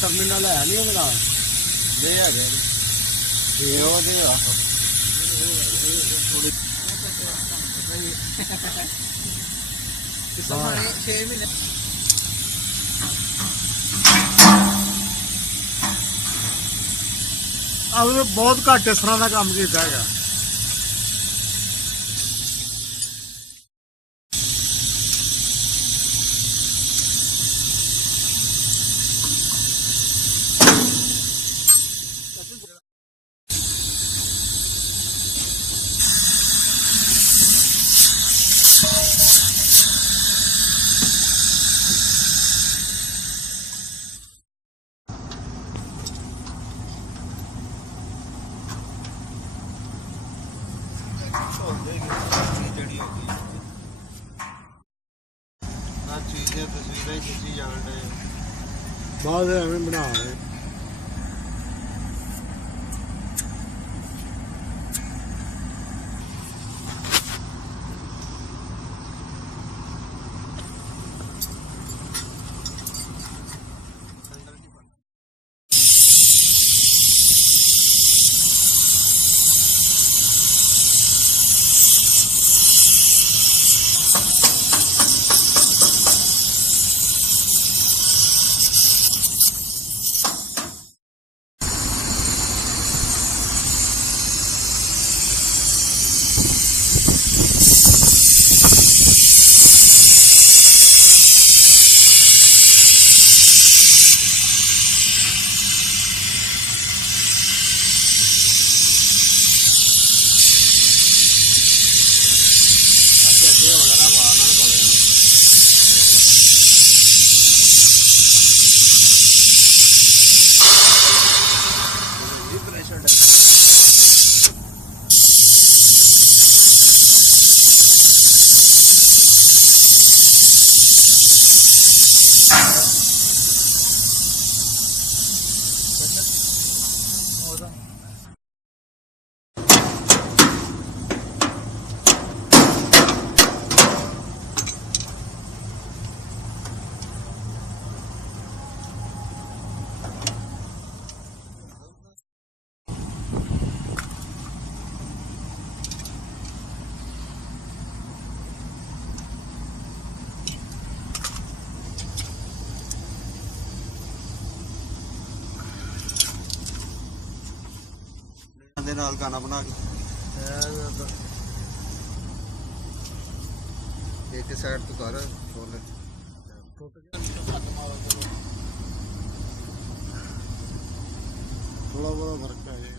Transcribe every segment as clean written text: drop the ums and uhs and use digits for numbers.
Terminal है नहीं वो ये है ये वो दे अब बहुत घट इस तरह का काम किया है। तस्वीरें खिंची जान रहे बाद एवं बना रहे नाल गाना बना के एक साइड तो कर थोड़ा बड़ा फर्क है।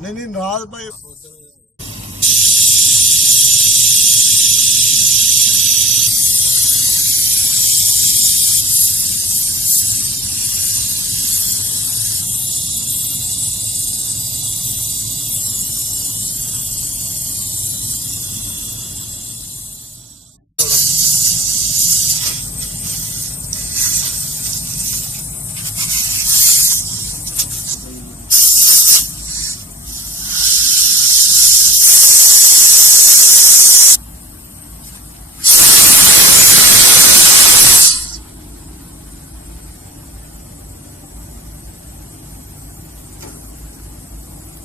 नहीं रात भाई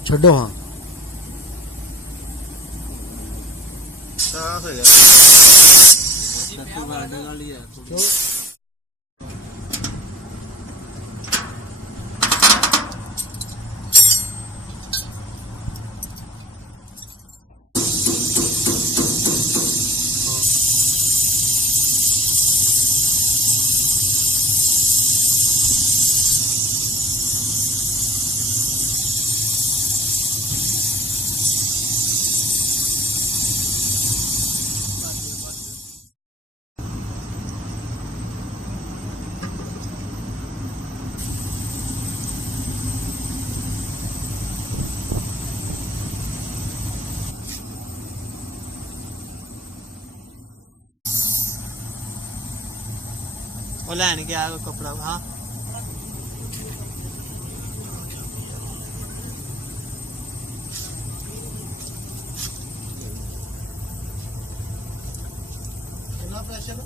छो हाँ साफ है। सत्तू गार्डन वाली है वो लैन गया कपड़ा। हाँ प्रेशर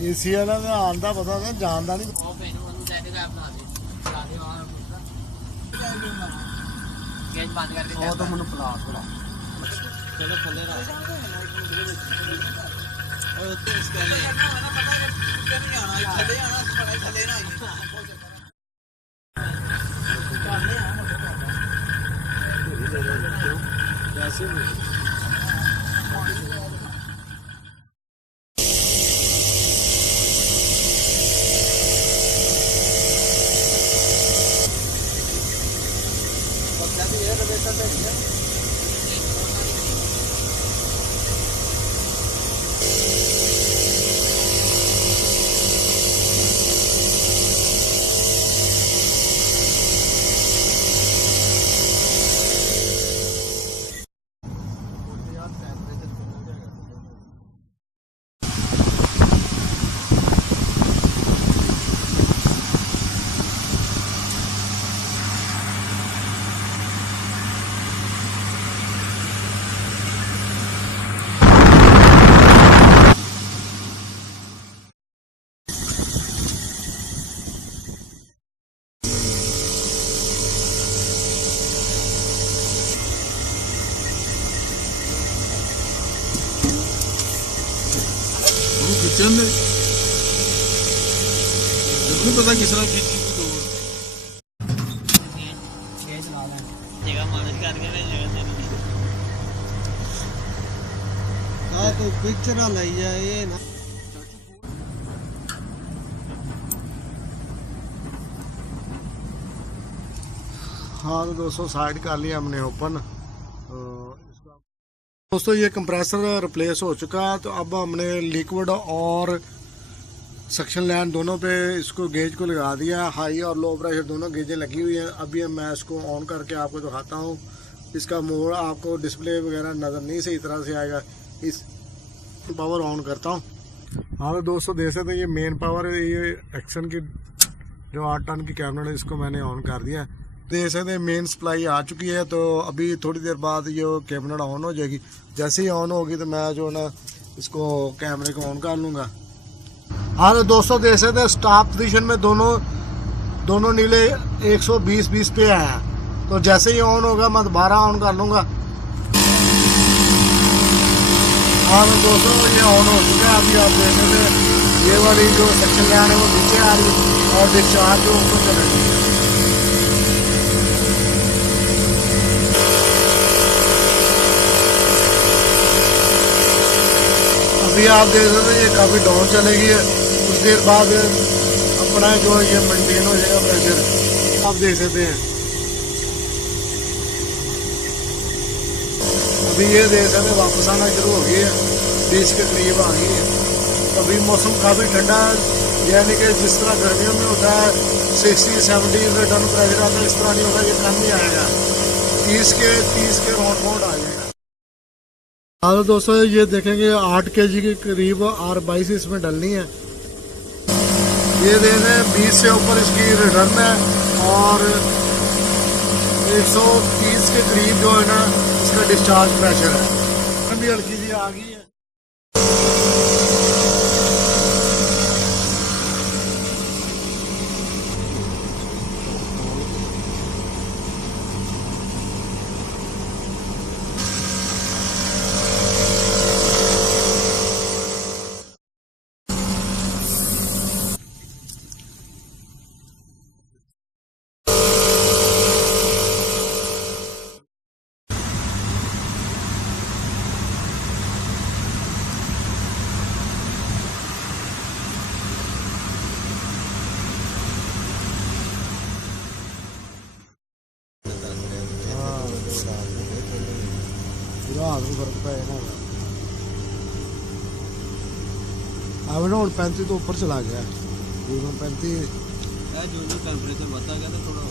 एसी वाला तो आंदा पता नहीं जानता नहीं तो मैं प्लाट बड़ा चलो थले नहीं पता किस तरह की तो पिक्चर लाई जाए ना। हाँ तो दोस्तों साइड कर लिया हमने ओपन। दोस्तों ये कंप्रेसर रिप्लेस हो चुका है, तो अब हमने लिक्विड और सक्शन लाइन दोनों पे इसको गेज को लगा दिया। हाई और लो प्रेशर दोनों गेजें लगी हुई हैं। अभी मैं इसको ऑन करके आपको दिखाता हूँ। इसका मोड आपको डिस्प्ले वगैरह नज़र नहीं सही तरह से आएगा। इस पावर ऑन करता हूँ। हाँ तो दोस्तों देख सकते हैं ये मेन पावर है, ये एक्शन की जो 8 टन की कैबिनेट है इसको मैंने ऑन कर दिया। देख सकते हैं मेन सप्लाई आ चुकी है। तो अभी थोड़ी देर बाद ये कैबिनेट ऑन हो जाएगी। जैसे ही ऑन होगी तो मैं जो ना इसको कैमरे को ऑन कर लूँगा। हाँ तो दोस्तों देख सकते हैं स्टॉप पोजीशन में दोनों नीले 120-20 पे आया। तो जैसे ही ऑन होगा मैं दोबारा ऑन कर लूँगा। हाँ तो दोस्तों ये ऑन हो चुका है। अभी आप देख सकते हैं ये वाली जो सेक्शन लाइन है वो नीचे आ रही है और डिस्चार्ज जो ऊपर चल रही है। अभी आप देख सकते हैं ये काफ़ी डाउन चलेगी है। कुछ देर बाद अपना जो ये मेंटेन हो जाएगा प्रेशर। आप देख सकते हैं अभी ये देख सकते हैं वापस आना शुरू हो गई है, 20 के करीब आ गई है। अभी मौसम काफ़ी ठंडा है, यानी कि जिस तरह गर्मियों में होता है 60-70 टन प्रेशर आता है, इस तरह नहीं होगा। ये कम नहीं आएगा, 30 के राउंड आ जाएगा। हाँ तो दोस्तों ये देखेंगे 8 kg के करीब R22 इसमें डलनी है। ये देखें 20 से ऊपर इसकी रिटर्न है और 130 के करीब जो है ना इसका डिस्चार्ज प्रेशर है। भी हल्की सी आ गई है। ਰਾਤ ਨੂੰ ਫਿਰ ਚੱਲੇਗੀ ਰਾਤ ਨੂੰ ਫਰਕ ਪੈ ਜਾਣਾ ਆਵਣ ਹੁਣ 35 ਤੋਂ ਉੱਪਰ ਚਲਾ ਗਿਆ ਹੁਣ 35 जो जो टेम्परेचर बढ़ता गया तो थोड़ा